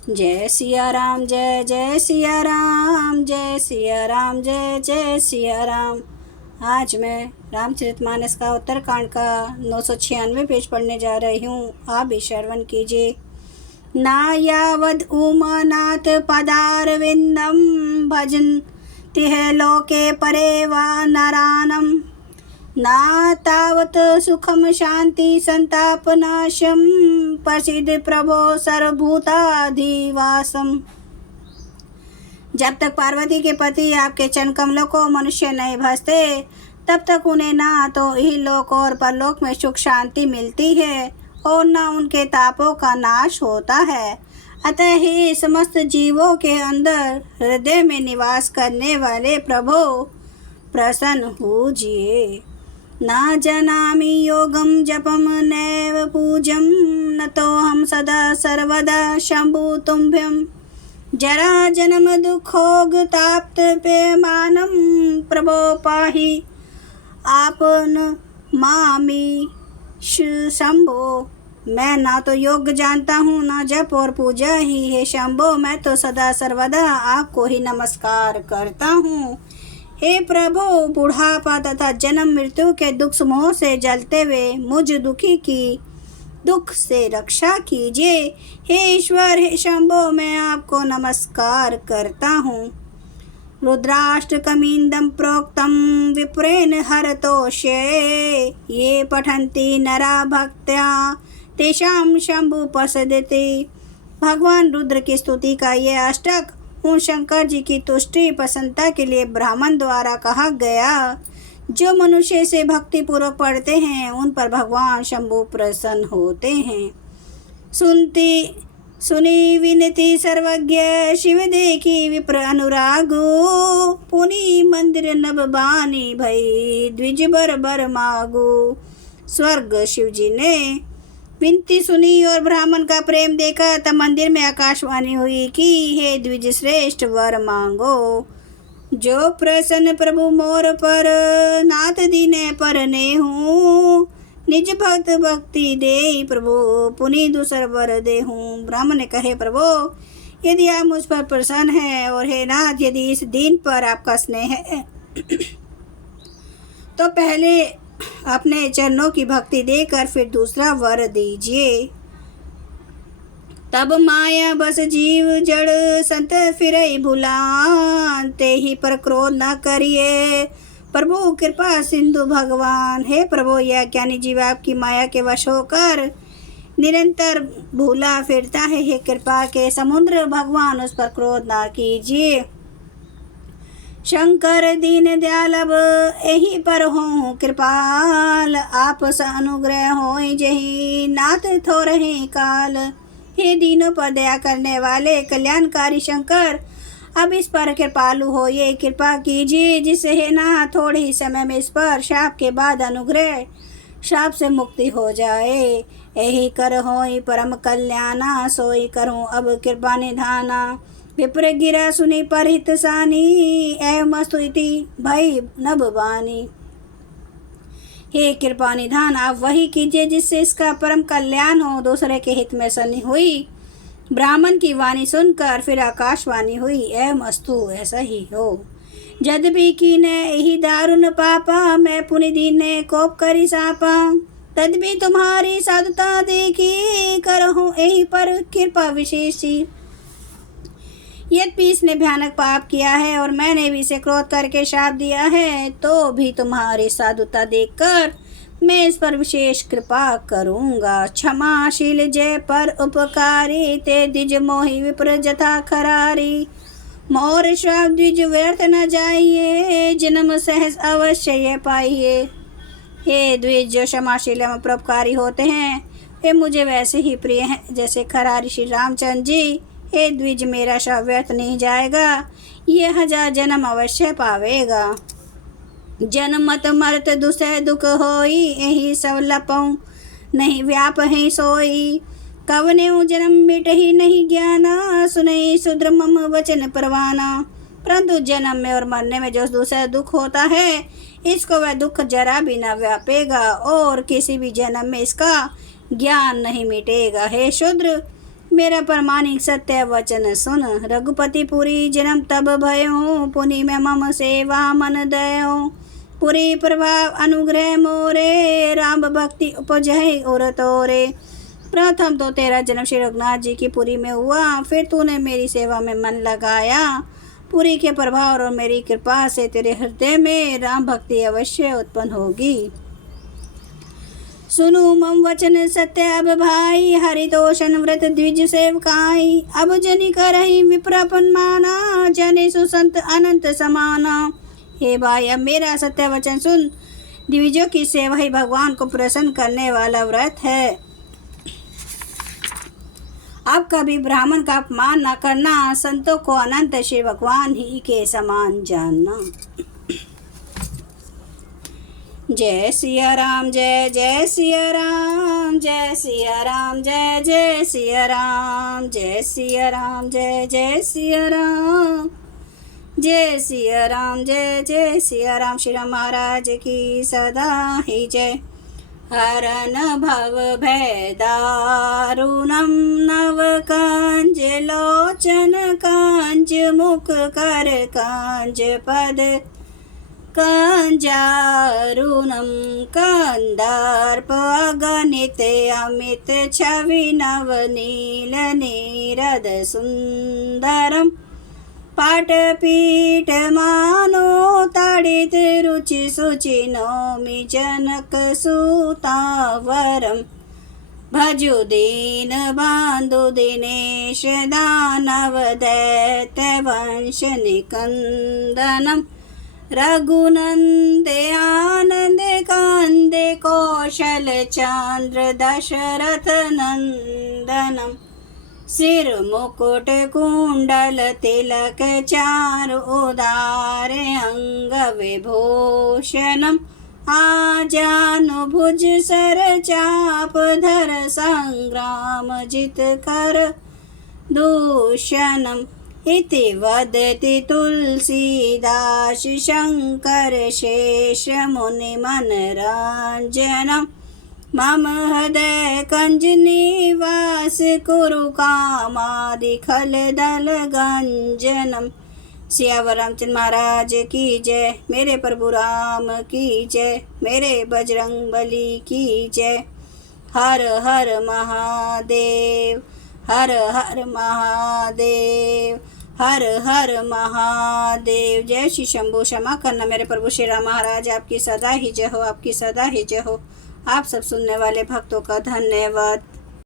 जय सिया राम, जय जय सिया राम, जय सिया राम, जय जय सिया राम। आज मैं रामचरितमानस का उत्तरकांड का 996 पेज पढ़ने जा रही हूँ। आप भी श्रवण कीजिए। ना यावद उमानाथ पदारविंदम भजन तिह लोके परे वा नारायणम, ना तावत सुखम शांति संतापनाशम प्रसिद्ध प्रभो सर्वभूताधिवासम। जब तक पार्वती के पति आपके चरण कमलों को मनुष्य नहीं भजते, तब तक उन्हें ना तो इहलोक और परलोक में सुख शांति मिलती है और न उनके तापों का नाश होता है। अतः ही समस्त जीवों के अंदर हृदय में निवास करने वाले प्रभु प्रसन्न होजिए। ना जनामि योगम जपम नैव पूजम, न तो हम सदा सर्वदा शंभु तुम्भ्यम। जरा जन्म दुखोग ताप्त पेमानम, प्रभो पाहि आपन मामी शंभो। मैं ना तो योग जानता हूँ, ना जप और पूजा ही है शंभो। मैं तो सदा सर्वदा आपको ही नमस्कार करता हूँ। हे प्रभु, बुढ़ापा तथा जन्म मृत्यु के दुख समूह से जलते हुए मुझ दुखी की दुख से रक्षा कीजिए। हे ईश्वर, हे शंभो, मैं आपको नमस्कार करता हूँ। रुद्राष्टकमिन्दं प्रोक्तं विप्रेण हरतोषे, ये पठन्ति नरा भक्त्या तेषां शंभु प्रसदति। भगवान रुद्र की स्तुति का ये अष्टक उन शंकर जी की तुष्टि प्रसन्नता के लिए ब्राह्मण द्वारा कहा गया। जो मनुष्य से भक्ति पूर्वक पढ़ते हैं, उन पर भगवान शंभु प्रसन्न होते हैं। सुनी विनती सर्वज्ञ शिव देखी विप्र अनुरागो, पुनि मंदिर नभ बानी भई द्विज बर बर मागो। स्वर्ग शिव जी ने विनती सुनी और ब्राह्मण का प्रेम देखा, तब मंदिर में आकाशवाणी हुई कि हे द्विज श्रेष्ठ वर मांगो। जो प्रसन्न प्रभु मोर पर, नाथ दीने पर नेहूँ। निज भक्त भक्ति दे प्रभु, पुनि दूसर वर देहूँ। ब्राह्मण ने कहे, प्रभु यदि आप मुझ पर प्रसन्न हैं और हे नाथ, यदि इस दीन पर आपका स्नेह है तो पहले अपने चरणों की भक्ति देकर फिर दूसरा वर दीजिए। तब माया बस जीव जड़ संत फिरई भुलान, ते ही पर क्रोध न करिए प्रभु कृपा सिंधु भगवान। हे प्रभु, यह ज्ञानी जीव आपकी माया के वश होकर निरंतर भूला फिरता है। हे कृपा के समुद्र भगवान, उस पर क्रोध ना कीजिए। शंकर दीन दयालब यही पर हो कृपाल, आप स अनुग्रह हो जही नाथ थोरहि काल। हे दीनों पर दया करने वाले कल्याणकारी शंकर, अब इस पर कृपालु हो ये कृपा कीजिए, जिससे है ना थोड़े ही समय में इस पर शाप के बाद अनुग्रह शाप से मुक्ति हो जाए। यही कर होई परम कल्याणा, सोई करूं अब कृपा निधाना। विप्र गिरा सुनी पर हित सानी, एवं स्तुति भई नभ बानी। हे कृपा निधान, आप वही कीजिए जिससे इसका परम कल्याण हो। दूसरे के हित में सनी हुई ब्राह्मण की वाणी सुनकर फिर आकाशवाणी हुई, एवं अस्तु, ऐसा ही हो। जद भी कीने यही दारुण पापा, मैं पुनि दीने कोप करी सापा। तद भी तुम्हारी साधुता देखी, करहूं यही पर कृपा विशेषी। यद्यपि इसने भयानक पाप किया है और मैंने भी इसे क्रोध करके शाप दिया है, तो भी तुम्हारी साधुता देखकर मैं इस पर विशेष कृपा करूँगा। क्षमाशील जय पर उपकारी, ते द्विज मोहि विप्र जथा खरारी। मोर श्राप द्विज व्यर्थ न जाइए, जन्म सहस अवश्य ये पाइए। हे द्विज, जो क्षमाशील एवं परोपकारी होते हैं, वे मुझे वैसे ही प्रिय हैं जैसे खरारी श्री रामचंद्र जी। हे द्विज, मेरा श्राप व्यर्थ नहीं जाएगा, ये 1000 जन्म अवश्य पावेगा। जन्म मत मरत दुसह दुख होई, यही सब लपऊँ नहीं व्याप है सोई। कवने जन्म मिट ही नहीं ज्ञाना, सुनई सुद्र मम वचन परवाना। परंतु जन्म में और मरने में जो दूसरा दुख होता है, इसको वह दुख जरा भी न व्यापेगा और किसी भी जन्म में इसका ज्ञान नहीं मिटेगा। हे शूद्र, मेरा प्रामाणिक सत्य वचन सुन। रघुपति पुरी जन्म तब भयो, पुनि में मम सेवा मन दयो। पुरी प्रभाव अनुग्रह मोरे, राम भक्ति उपजय और तोरे। प्रथम तो तेरा जन्म श्री रघुनाथ जी की पुरी में हुआ, फिर तूने मेरी सेवा में मन लगाया। पुरी के प्रभाव और मेरी कृपा से तेरे हृदय में राम भक्ति अवश्य उत्पन्न होगी। सुनु मम वचन सत्य अब भाई, हरितोषण व्रत द्विज सेवकाई। अब जनि करहि विप्रपन माना, जने सुसंत अनंत समाना। हे भाई, अब मेरा सत्य वचन सुन। द्विजों की सेवा ही भगवान को प्रसन्न करने वाला व्रत है। अब कभी ब्राह्मण का अपमान न करना, संतों को अनंत श्री भगवान ही के समान जानना। जय सिया राम, जय जय सिया राम, जय सिया राम, जय जय सिया राम, जय सिया राम, जय जय सिया राम, जय सिया राम, जय जय सिया राम। श्री राम महाराज की सदा ही जय। हरन भव भय दारुणम नव कांज लोचन कांज मुख कर कांज पद कंजारुणम कंदार्प अगणित अमित छवि नव नील नीरद सुंदरम पाटपीठ मानो ताड़ित रुचि सुचि नौमि जनक सुतावरम भजु दीन बांधु दिनेश दानव दैत्य वंश निकंदनम रघुनंदे आनंदे कांदे कौशल चंद्र दशरथ नंदनम सिर मुकुट कुंडल तिलक चारु उदार अंग विभूषणम आजानुभुज सर चाप धर संग्राम जित कर दूषणम इति वदति तुलसीदास शंकर शेष मुनि मनरंजनम मम हृदय कंज निवास कुरु कामादि खल दल गंजनम। सियावर रामचंद्र महाराज की जय। मेरे प्रभु राम की जय। मेरे बजरंग बली की जय। हर हर महादेव, हर हर महादेव, हर हर महादेव। जय श्री शंभू। क्षमा करना मेरे प्रभु श्री राम महाराज, आपकी सदा ही जय हो, आपकी सदा ही जय हो। आप सब सुनने वाले भक्तों का धन्यवाद।